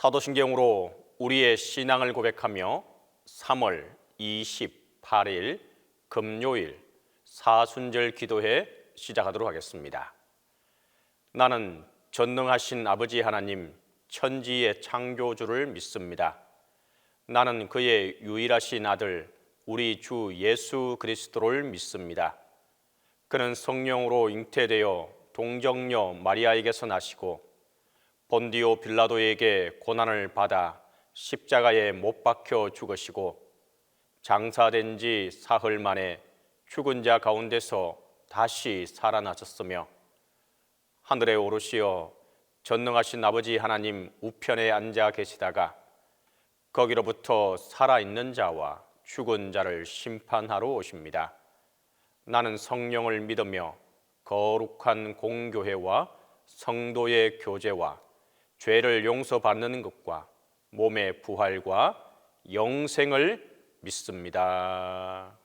사도신경으로 우리의 신앙을 고백하며 3월 28일 금요일 사순절 기도회 시작하도록 하겠습니다. 나는 전능하신 아버지 하나님 천지의 창조주를 믿습니다. 나는 그의 유일하신 아들 우리 주 예수 그리스도를 믿습니다. 그는 성령으로 잉태되어 동정녀 마리아에게서 나시고 본디오 빌라도에게 고난을 받아 십자가에 못 박혀 죽으시고 장사된 지 사흘 만에 죽은 자 가운데서 다시 살아나셨으며 하늘에 오르시어 전능하신 아버지 하나님 우편에 앉아 계시다가 거기로부터 살아있는 자와 죽은 자를 심판하러 오십니다. 나는 성령을 믿으며 거룩한 공교회와 성도의 교제와 죄를 용서받는 것과 몸의 부활과 영생을 믿습니다.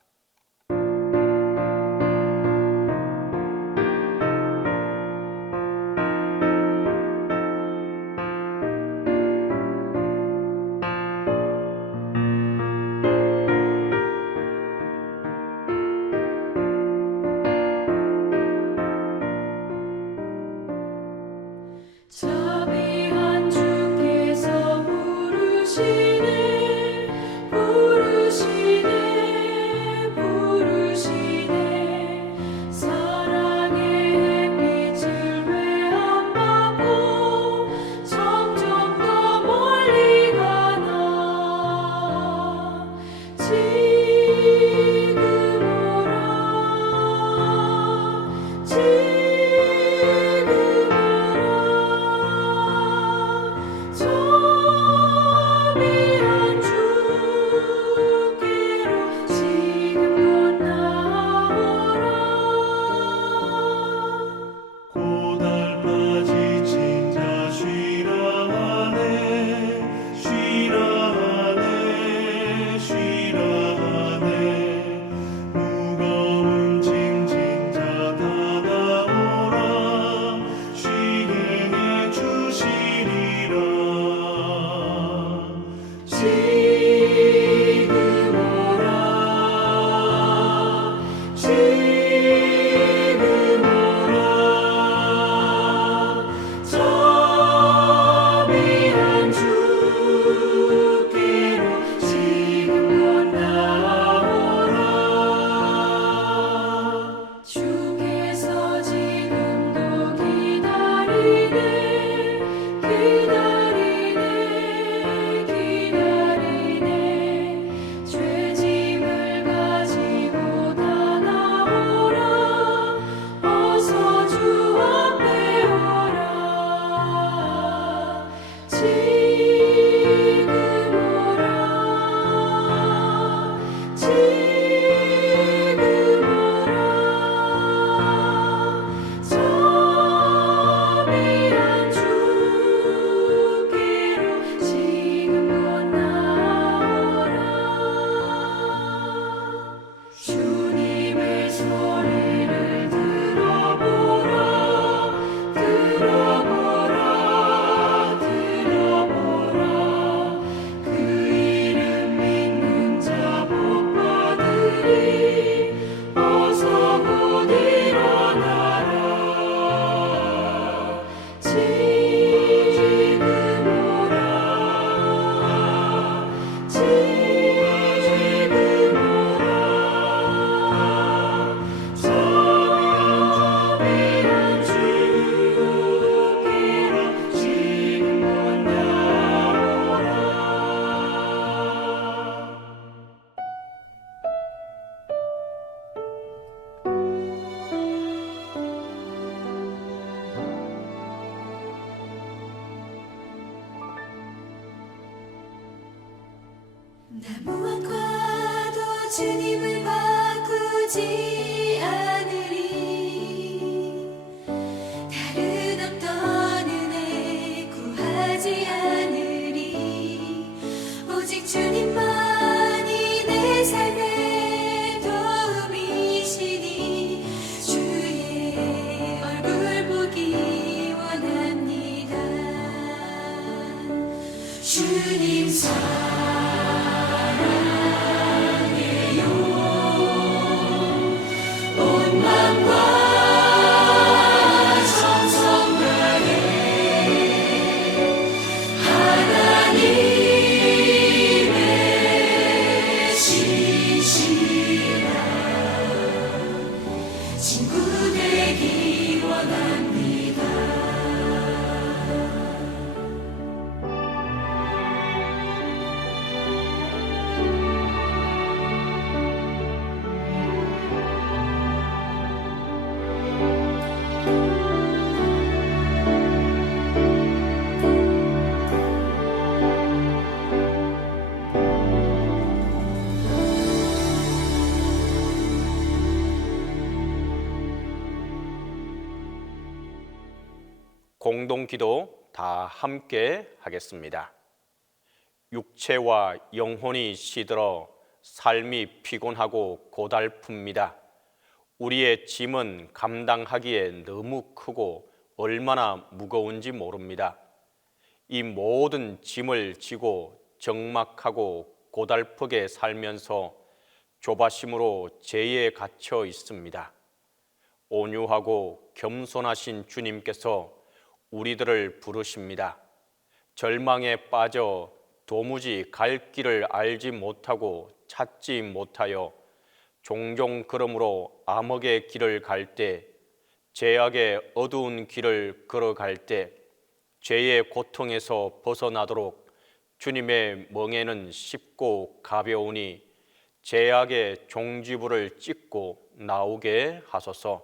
나 무엇과도 주님을 바꾸지 않으리. 다른 어떤 은혜 구하지 않으리. 오직 주님만이 내 삶의 도움이시니 주의 얼굴 보기 원합니다. 주님 사랑해요. 온 맘과 정성 다해 하나님의 신실한 친구 되기 원합니다. 공동기도 다 함께 하겠습니다. 육체와 영혼이 시들어 삶이 피곤하고 고달픕니다. 우리의 짐은 감당하기에 너무 크고 얼마나 무거운지 모릅니다. 이 모든 짐을 지고 적막하고 고달프게 살면서 조바심으로 죄에 갇혀 있습니다. 온유하고 겸손하신 주님께서 우리들을 부르십니다. 절망에 빠져 도무지 갈 길을 알지 못하고 찾지 못하여 종종 걸음으로 암흑의 길을 갈 때, 죄악의 어두운 길을 걸어갈 때 죄의 고통에서 벗어나도록 주님의 멍에는 쉽고 가벼우니 죄악의 종지부를 찢고 나오게 하소서.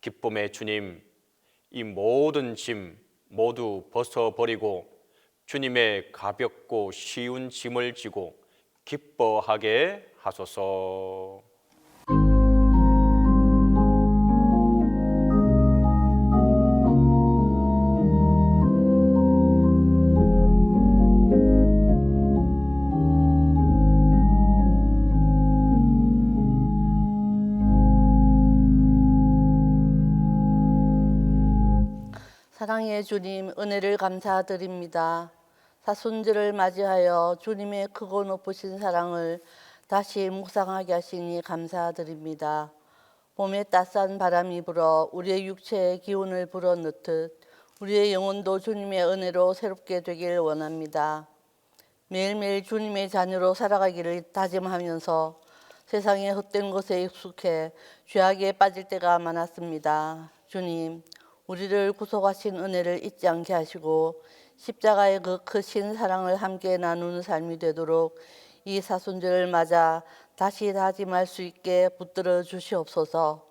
기쁨의 주님, 이 모든 짐 모두 벗어버리고 주님의 가볍고 쉬운 짐을 지고 기뻐하게 하소서. 사랑의 주님, 은혜를 감사드립니다. 사순절을 맞이하여 주님의 크고 높으신 사랑을 다시 묵상하게 하시니 감사드립니다. 봄에 따스한 바람이 불어 우리의 육체에 기운을 불어넣듯 우리의 영혼도 주님의 은혜로 새롭게 되길 원합니다. 매일매일 주님의 자녀로 살아가기를 다짐하면서 세상의 헛된 것에 익숙해 죄악에 빠질 때가 많았습니다. 주님, 우리를 구속하신 은혜를 잊지 않게 하시고 십자가의 그 크신 사랑을 함께 나누는 삶이 되도록 이 사순절을 맞아 다시 다짐할 수 있게 붙들어 주시옵소서.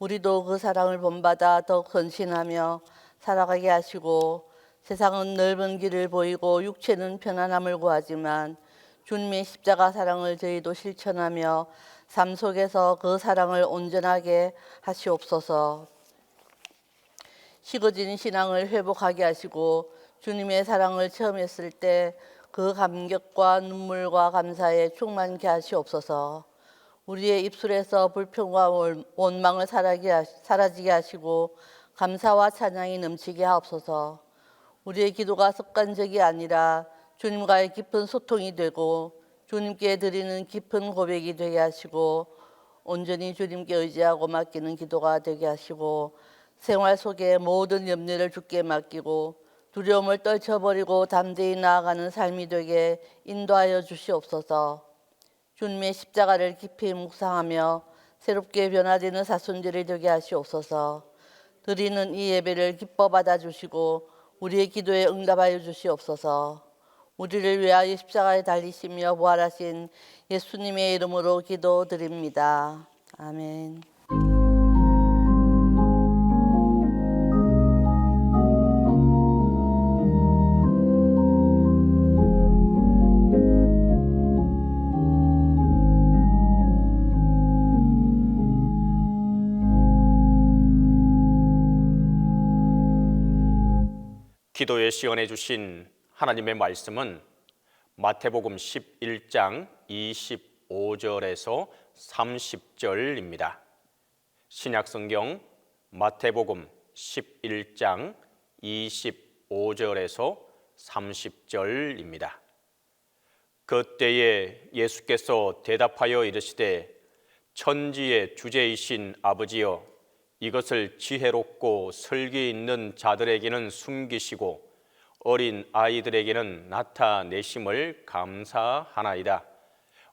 우리도 그 사랑을 본받아 더 헌신하며 살아가게 하시고, 세상은 넓은 길을 보이고 육체는 편안함을 구하지만 주님의 십자가 사랑을 저희도 실천하며 삶 속에서 그 사랑을 온전하게 하시옵소서. 식어진 신앙을 회복하게 하시고 주님의 사랑을 체험했을 때 그 감격과 눈물과 감사에 충만케 하시옵소서. 우리의 입술에서 불평과 원망을 사라지게 하시고 감사와 찬양이 넘치게 하옵소서. 우리의 기도가 습관적이 아니라 주님과의 깊은 소통이 되고 주님께 드리는 깊은 고백이 되게 하시고 온전히 주님께 의지하고 맡기는 기도가 되게 하시고 생활 속에 모든 염려를 주께 맡기고 두려움을 떨쳐버리고 담대히 나아가는 삶이 되게 인도하여 주시옵소서. 주님의 십자가를 깊이 묵상하며 새롭게 변화되는 사순절이 되게 하시옵소서. 드리는 이 예배를 기뻐 받아주시고 우리의 기도에 응답하여 주시옵소서. 우리를 위하여 십자가에 달리시며 부활하신 예수님의 이름으로 기도드립니다. 아멘. 기도에 시연해 주신 하나님의 말씀은 마태복음 11장 25절에서 30절입니다. 신약성경 마태복음 11장 25절에서 30절입니다. 그때에 예수께서 대답하여 이르시되 천지의 주제이신 아버지여, 이것을 지혜롭고 설기 있는 자들에게는 숨기시고 어린 아이들에게는 나타내심을 감사하나이다.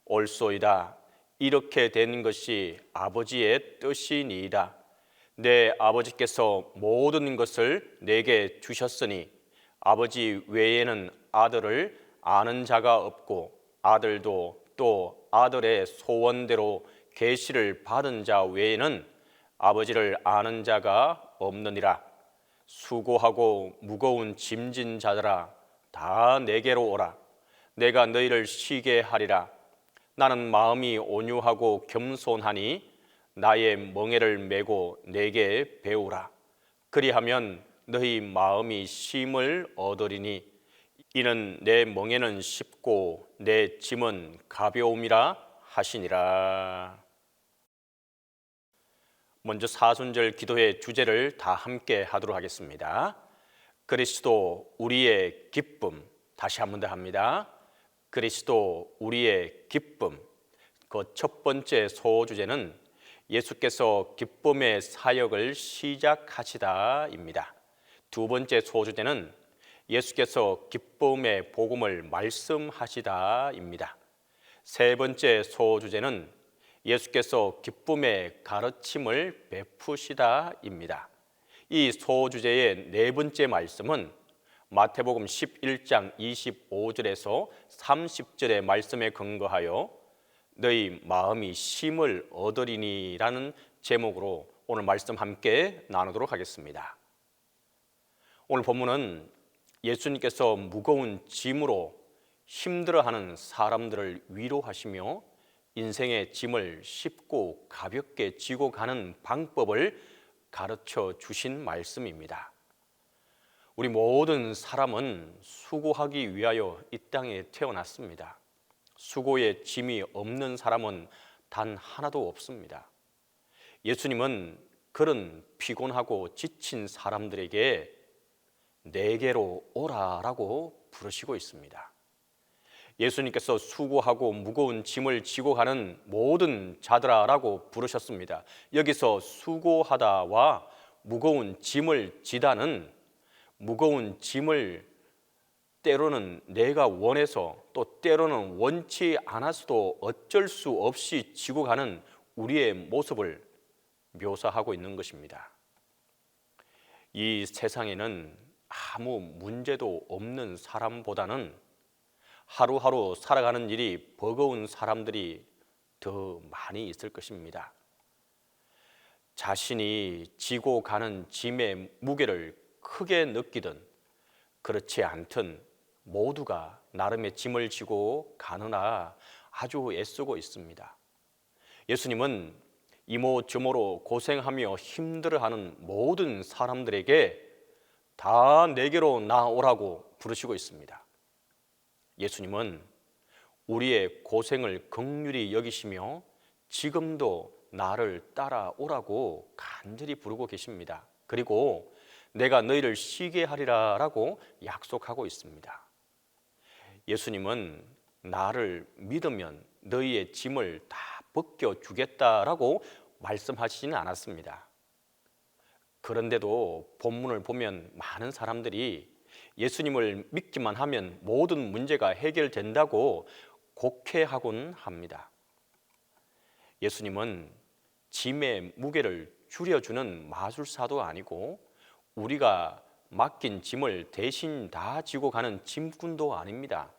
옳소이다. 이렇게 된 것이 아버지의 뜻이니이다. 내 아버지께서 모든 것을 내게 주셨으니 아버지 외에는 아들을 아는 자가 없고 아들도 또 아들의 소원대로 계시를 받은 자 외에는 아버지를 아는 자가 없느니라. 수고하고 무거운 짐진 자들아, 다 내게로 오라. 내가 너희를 쉬게 하리라. 나는 마음이 온유하고 겸손하니 나의 멍에를 메고 내게 배우라. 그리하면 너희 마음이 쉼을 얻으리니 이는 내 멍에는 쉽고 내 짐은 가벼움이라 하시니라. 먼저 사순절 기도의 주제를 다 함께 하도록 하겠습니다. 그리스도 우리의 기쁨. 다시 한 번 더 합니다. 그리스도 우리의 기쁨. 그 첫 번째 소주제는 예수께서 기쁨의 사역을 시작하시다입니다. 두 번째 소주제는 예수께서 기쁨의 복음을 말씀하시다입니다. 세 번째 소주제는 예수께서 기쁨의 가르침을 베푸시다입니다. 이 소주제의 네 번째 말씀은 마태복음 11장 25절에서 30절의 말씀에 근거하여 너희 마음이 쉼을 얻으리니라는 제목으로 오늘 말씀 함께 나누도록 하겠습니다. 오늘 본문은 예수님께서 무거운 짐으로 힘들어하는 사람들을 위로하시며 인생의 짐을 쉽고 가볍게 지고 가는 방법을 가르쳐 주신 말씀입니다. 우리 모든 사람은 수고하기 위하여 이 땅에 태어났습니다. 수고의 짐이 없는 사람은 단 하나도 없습니다. 예수님은 그런 피곤하고 지친 사람들에게 내게로 오라라고 부르시고 있습니다. 예수님께서 수고하고 무거운 짐을 지고 가는 모든 자들아라고 부르셨습니다. 여기서 수고하다와 무거운 짐을 지다는 무거운 짐을 때로는 내가 원해서 또 때로는 원치 않아서도 어쩔 수 없이 지고 가는 우리의 모습을 묘사하고 있는 것입니다. 이 세상에는 아무 문제도 없는 사람보다는 하루하루 살아가는 일이 버거운 사람들이 더 많이 있을 것입니다. 자신이 지고 가는 짐의 무게를 크게 느끼든 그렇지 않든 모두가 나름의 짐을 지고 가느라 아주 애쓰고 있습니다. 예수님은 이모저모로 고생하며 힘들어하는 모든 사람들에게 다 내게로 나오라고 부르시고 있습니다. 예수님은 우리의 고생을 긍휼히 여기시며 지금도 나를 따라오라고 간절히 부르고 계십니다. 그리고 내가 너희를 쉬게 하리라 라고 약속하고 있습니다. 예수님은 나를 믿으면 너희의 짐을 다 벗겨주겠다라고 말씀하시지는 않았습니다. 그런데도 본문을 보면 많은 사람들이 예수님을 믿기만 하면 모든 문제가 해결된다고 곡해하곤 합니다. 예수님은 짐의 무게를 줄여주는 마술사도 아니고 우리가 맡긴 짐을 대신 다 지고 가는 짐꾼도 아닙니다.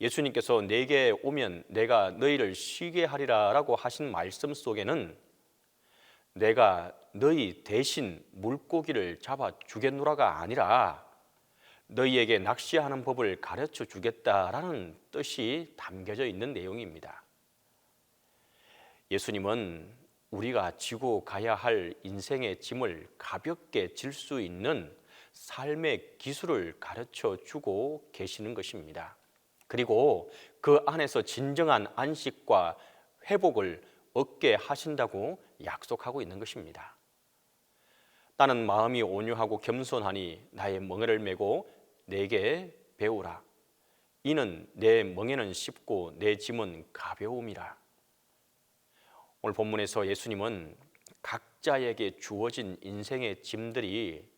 예수님께서 내게 오면 내가 너희를 쉬게 하리라 라고 하신 말씀 속에는 내가 너희 대신 물고기를 잡아 주겠노라가 아니라 너희에게 낚시하는 법을 가르쳐 주겠다라는 뜻이 담겨져 있는 내용입니다. 예수님은 우리가 지고 가야 할 인생의 짐을 가볍게 질 수 있는 삶의 기술을 가르쳐 주고 계시는 것입니다. 그리고 그 안에서 진정한 안식과 회복을 얻게 하신다고 약속하고 있는 것입니다. 나는 마음이 온유하고 겸손하니 나의 멍에를 메고 내게 배우라. 이는 내 멍에는 쉽고 내 짐은 가벼움이라. 오늘 본문에서 예수님은 각자에게 주어진 인생의 짐들이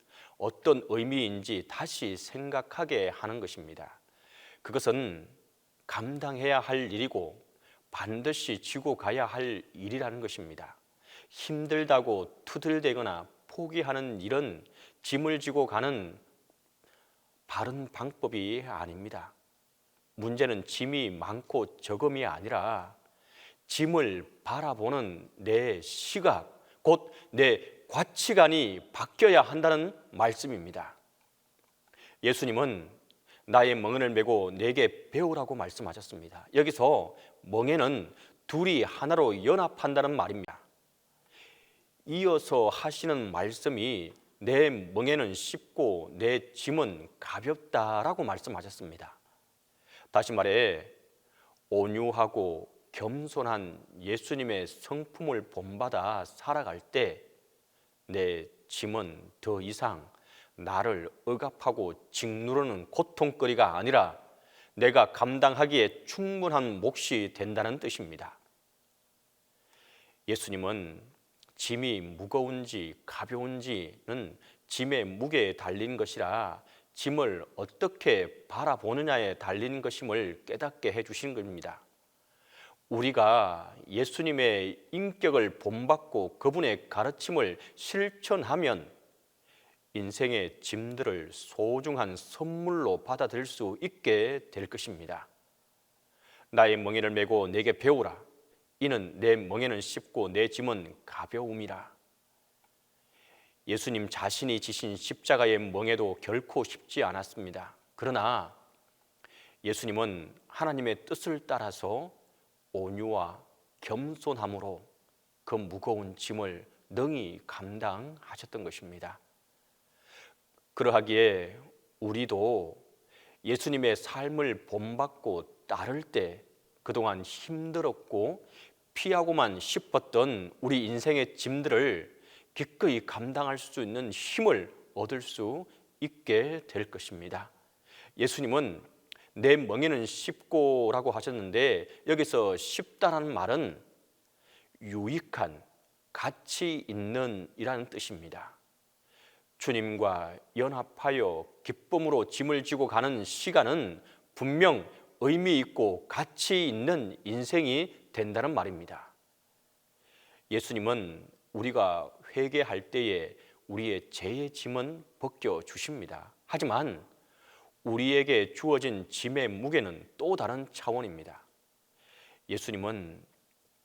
어떤 의미인지 다시 생각하게 하는 것입니다. 그것은 감당해야 할 일이고 반드시 지고 가야 할 일이라는 것입니다. 힘들다고 투덜대거나 포기하는 일은 짐을 지고 가는 바른 방법이 아닙니다. 문제는 짐이 많고 적음이 아니라 짐을 바라보는 내 시각, 곧 내 가치관이 바뀌어야 한다는 말씀입니다. 예수님은 나의 멍에를 메고 내게 배우라고 말씀하셨습니다. 여기서 멍에는 둘이 하나로 연합한다는 말입니다. 이어서 하시는 말씀이 내 멍에는 쉽고 내 짐은 가볍다라고 말씀하셨습니다. 다시 말해 온유하고 겸손한 예수님의 성품을 본받아 살아갈 때 내 짐은 더 이상 나를 억압하고 짓누르는 고통거리가 아니라 내가 감당하기에 충분한 몫이 된다는 뜻입니다. 예수님은 짐이 무거운지 가벼운지는 짐의 무게에 달린 것이라 짐을 어떻게 바라보느냐에 달린 것임을 깨닫게 해주신 겁니다. 우리가 예수님의 인격을 본받고 그분의 가르침을 실천하면 인생의 짐들을 소중한 선물로 받아들일 수 있게 될 것입니다. 나의 멍에를 메고 내게 배우라. 이는 내 멍에는 쉽고 내 짐은 가벼움이라. 예수님 자신이 지신 십자가의 멍에도 결코 쉽지 않았습니다. 그러나 예수님은 하나님의 뜻을 따라서 온유와 겸손함으로 그 무거운 짐을 능히 감당하셨던 것입니다. 그러하기에 우리도 예수님의 삶을 본받고 따를 때 그동안 힘들었고 피하고만 싶었던 우리 인생의 짐들을 기꺼이 감당할 수 있는 힘을 얻을 수 있게 될 것입니다. 예수님은 내 멍에는 쉽고라고 하셨는데 여기서 쉽다는 말은 유익한, 가치 있는 이라는 뜻입니다. 주님과 연합하여 기쁨으로 짐을 지고 가는 시간은 분명 의미 있고 가치 있는 인생이 된다는 말입니다. 예수님은 우리가 회개할 때에 우리의 죄의 짐은 벗겨 주십니다. 하지만 우리에게 주어진 짐의 무게는 또 다른 차원입니다. 예수님은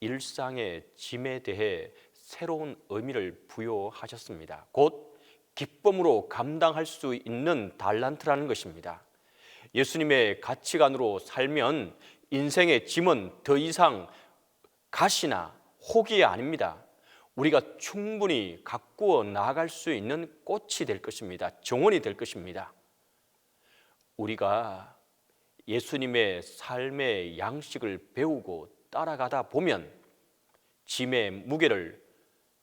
일상의 짐에 대해 새로운 의미를 부여하셨습니다. 곧 기쁨으로 감당할 수 있는 달란트라는 것입니다. 예수님의 가치관으로 살면 인생의 짐은 더 이상 가시나 혹이 아닙니다. 우리가 충분히 가꾸어 나아갈 수 있는 꽃이 될 것입니다. 정원이 될 것입니다. 우리가 예수님의 삶의 양식을 배우고 따라가다 보면 짐의 무게를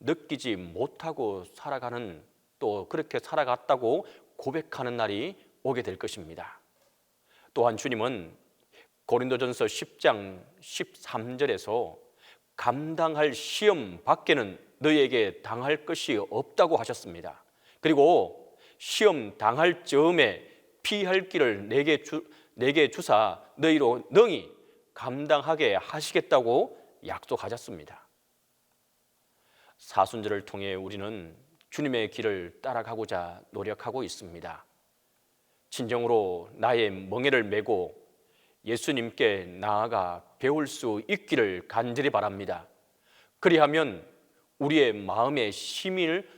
느끼지 못하고 살아가는, 또 그렇게 살아갔다고 고백하는 날이 오게 될 것입니다. 또한 주님은 고린도전서 10장 13절에서 감당할 시험 밖에는 너희에게 당할 것이 없다고 하셨습니다. 그리고 시험 당할 즈음에 피할 길을 내게 주사 너희로 능히 감당하게 하시겠다고 약속하셨습니다. 사순절을 통해 우리는 주님의 길을 따라가고자 노력하고 있습니다. 진정으로 나의 멍에를 메고 예수님께 나아가 배울 수 있기를 간절히 바랍니다. 그리하면 우리의 마음에 힘을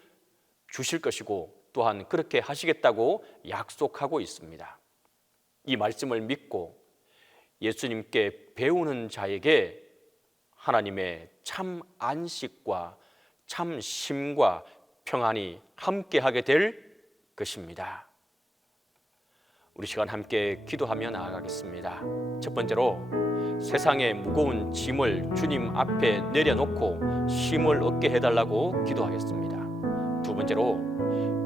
주실 것이고 또한 그렇게 하시겠다고 약속하고 있습니다. 이 말씀을 믿고 예수님께 배우는 자에게 하나님의 참 안식과 참 쉼과 평안이 함께하게 될 것입니다. 우리 시간 함께 기도하며 나아가겠습니다. 첫 번째로 세상의 무거운 짐을 주님 앞에 내려놓고 쉼을 얻게 해달라고 기도하겠습니다. 두 번째로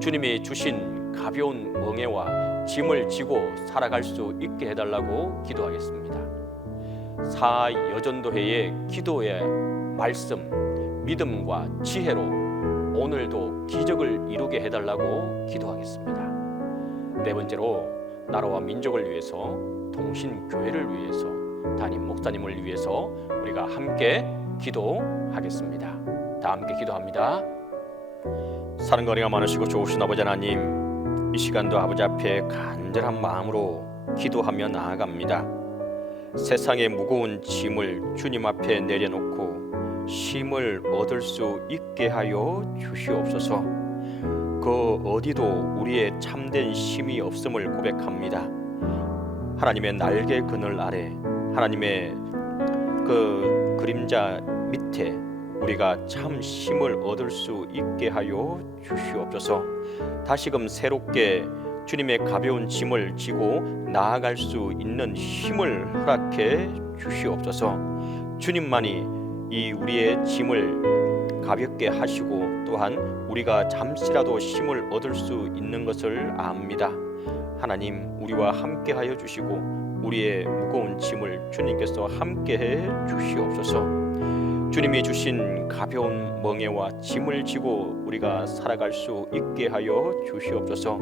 주님이 주신 가벼운 멍에와 짐을 지고 살아갈 수 있게 해달라고 기도하겠습니다. 사여전도회의 기도의 말씀, 믿음과 지혜로 오늘도 기적을 이루게 해달라고 기도하겠습니다. 네 번째로 나라와 민족을 위해서, 동신교회를 위해서, 담임 목사님을 위해서 우리가 함께 기도하겠습니다. 다 함께 기도합니다. 사랑과 은혜가 많으시고 좋으신 아버지 하나님, 이 시간도 아버지 앞에 간절한 마음으로 기도하며 나아갑니다. 세상의 무거운 짐을 주님 앞에 내려놓고 쉼을 얻을 수 있게 하여 주시옵소서. 그 어디도 우리의 참된 쉼이 없음을 고백합니다. 하나님의 날개 그늘 아래, 하나님의 그 그림자 밑에 우리가 참 쉼을 얻을 수 있게 하여 주시옵소서. 다시금 새롭게 주님의 가벼운 짐을 지고 나아갈 수 있는 힘을 허락해 주시옵소서. 주님만이 이 우리의 짐을 가볍게 하시고 또한 우리가 잠시라도 힘을 얻을 수 있는 것을 압니다. 하나님, 우리와 함께하여 주시고 우리의 무거운 짐을 주님께서 함께해 주시옵소서. 주님이 주신 가벼운 멍에와 짐을 지고 우리가 살아갈 수 있게 하여 주시옵소서.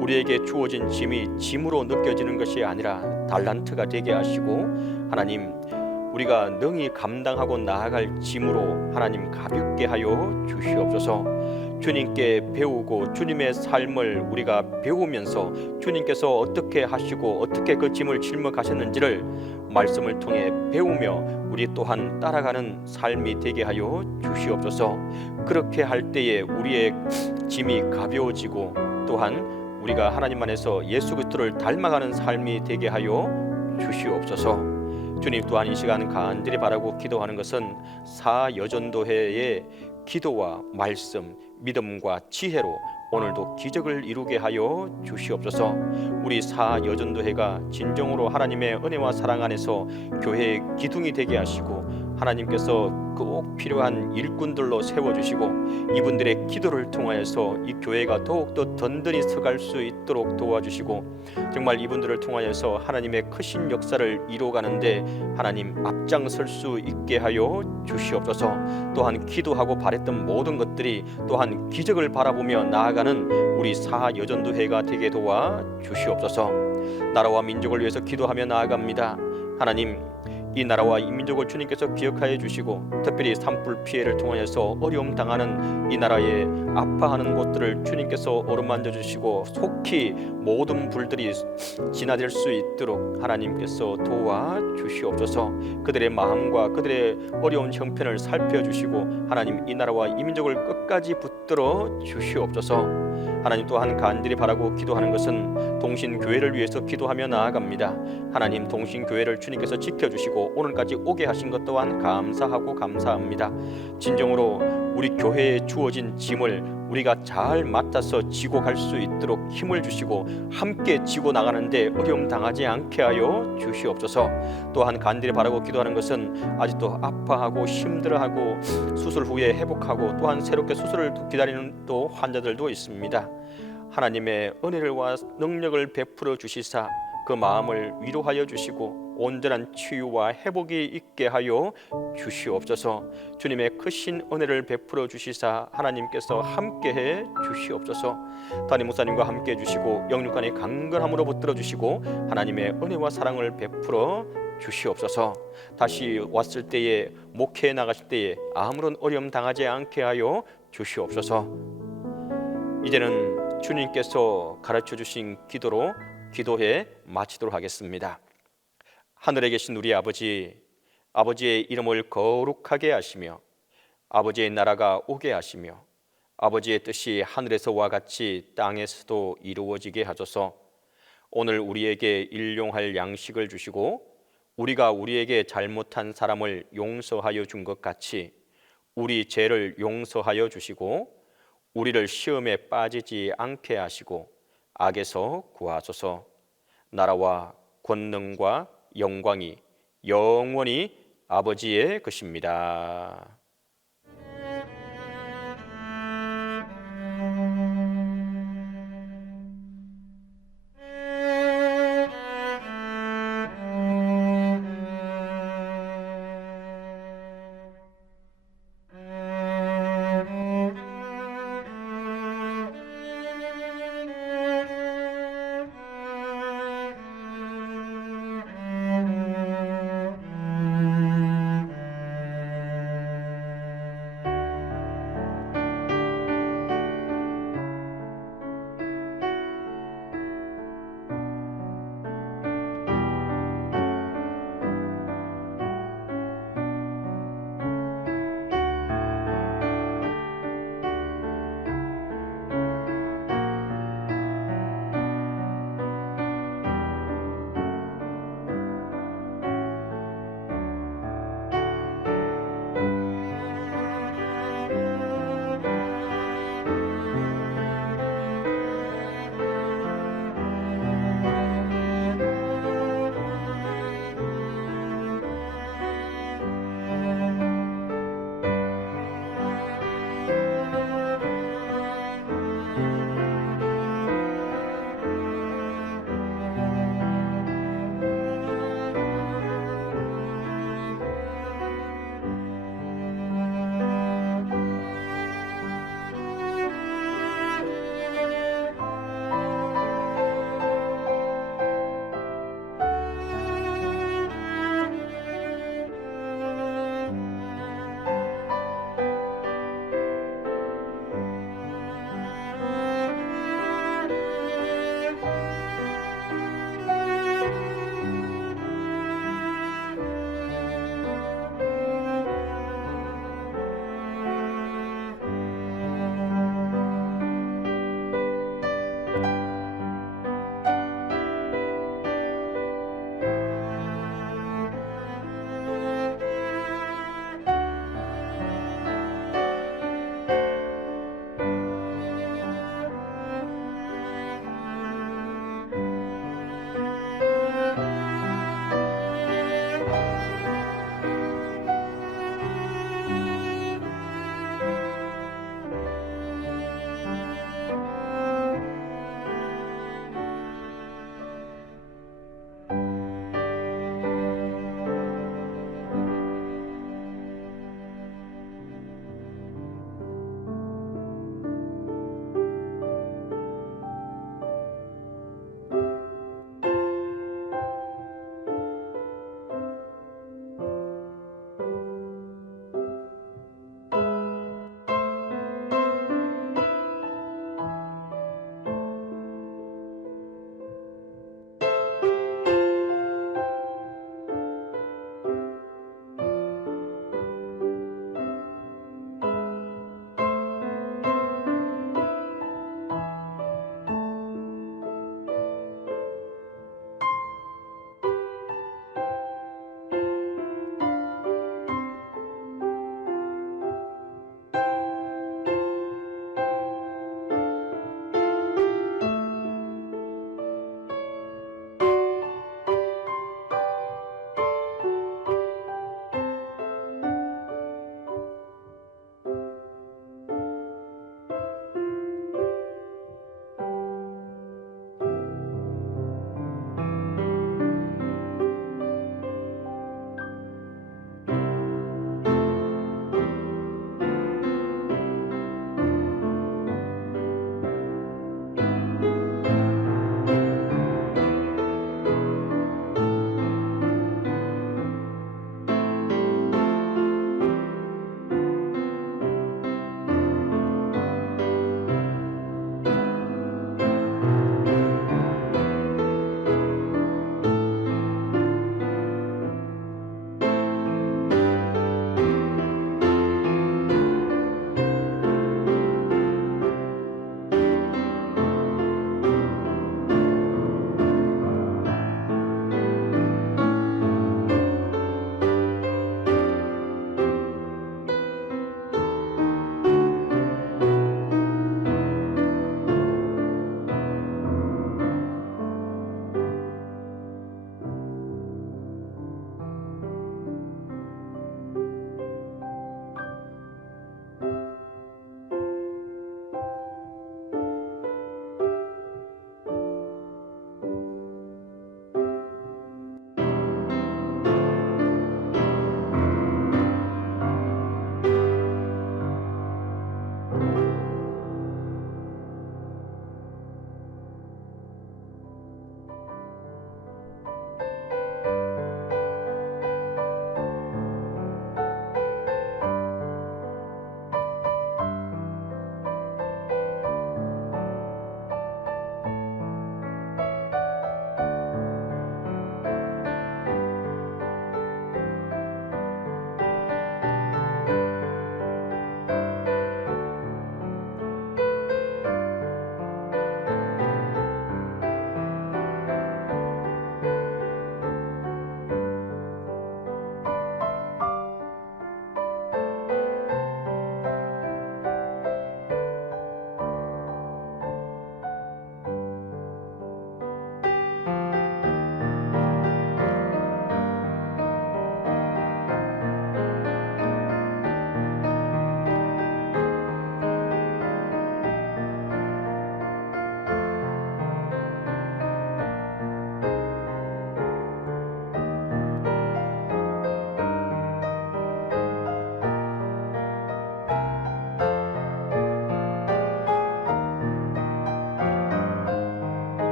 우리에게 주어진 짐이 짐으로 느껴지는 것이 아니라 달란트가 되게 하시고, 하나님, 우리가 능히 감당하고 나아갈 짐으로 하나님 가볍게 하여 주시옵소서. 주님께 배우고 주님의 삶을 우리가 배우면서 주님께서 어떻게 하시고 어떻게 그 짐을 짊어가셨는지를 말씀을 통해 배우며 우리 또한 따라가는 삶이 되게 하여 주시옵소서. 그렇게 할 때에 우리의 짐이 가벼워지고 또한 우리가 하나님 안에서 예수 그리스도를 닮아가는 삶이 되게 하여 주시옵소서. 주님, 또한 이 시간 간절히 바라고 기도하는 것은 사여전도회의 기도와 말씀, 믿음과 지혜로 오늘도 기적을 이루게 하여 주시옵소서. 우리 사여전도회가 진정으로 하나님의 은혜와 사랑 안에서 교회의 기둥이 되게 하시고 하나님께서 꼭 필요한 일꾼들로 세워주시고 이분들의 기도를 통하여서 이 교회가 더욱더 든든히 서갈 수 있도록 도와주시고 정말 이분들을 통하여서 하나님의 크신 역사를 이루어가는데 하나님 앞장설 수 있게 하여 주시옵소서. 또한 기도하고 바랬던 모든 것들이 또한 기적을 바라보며 나아가는 우리 사여전도회가 되게 도와 주시옵소서. 나라와 민족을 위해서 기도하며 나아갑니다. 하나님, 이 나라와 이 민족을 주님께서 기억하여 주시고 특별히 산불 피해를 통하여서 어려움 당하는 이 나라에 아파하는 곳들을 주님께서 어루만져 주시고 속히 모든 불들이 진화될 수 있도록 하나님께서 도와 주시옵소서. 그들의 마음과 그들의 어려운 형편을 살펴주시고 하나님, 이 나라와 이 민족을 끝까지 붙들어 주시옵소서. 하나님, 또한 간절히 바라고 기도하는 것은 동신교회를 위해서 기도하며 나아갑니다. 하나님, 동신교회를 주님께서 지켜주시고 오늘까지 오게 하신 것 또한 감사하고 감사합니다. 진정으로 우리 교회에 주어진 짐을 우리가 잘 맡아서 지고 갈 수 있도록 힘을 주시고 함께 지고 나가는데 어려움 당하지 않게 하여 주시옵소서. 또한 간절히 바라고 기도하는 것은 아직도 아파하고 힘들어하고 수술 후에 회복하고 또한 새롭게 수술을 기다리는 또 환자들도 있습니다. 하나님의 은혜와 능력을 베풀어 주시사 그 마음을 위로하여 주시고 온전한 치유와 회복이 있게 하여 주시옵소서. 주님의 크신 은혜를 베풀어 주시사 하나님께서 함께해 주시옵소서. 담임 목사님과 함께해 주시고 영육간의 강건함으로 붙들어 주시고 하나님의 은혜와 사랑을 베풀어 주시옵소서. 다시 왔을 때에 목회에 나가실 때에 아무런 어려움 당하지 않게 하여 주시옵소서. 이제는 주님께서 가르쳐 주신 기도로 기도해 마치도록 하겠습니다. 하늘에 계신 우리 아버지, 아버지의 이름을 거룩하게 하시며 아버지의 나라가 오게 하시며 아버지의 뜻이 하늘에서와 같이 땅에서도 이루어지게 하소서. 오늘 우리에게 일용할 양식을 주시고 우리가 우리에게 잘못한 사람을 용서하여 준 것 같이 우리 죄를 용서하여 주시고 우리를 시험에 빠지지 않게 하시고 악에서 구하소서. 나라와 권능과 영광이 영원히 아버지의 것입니다.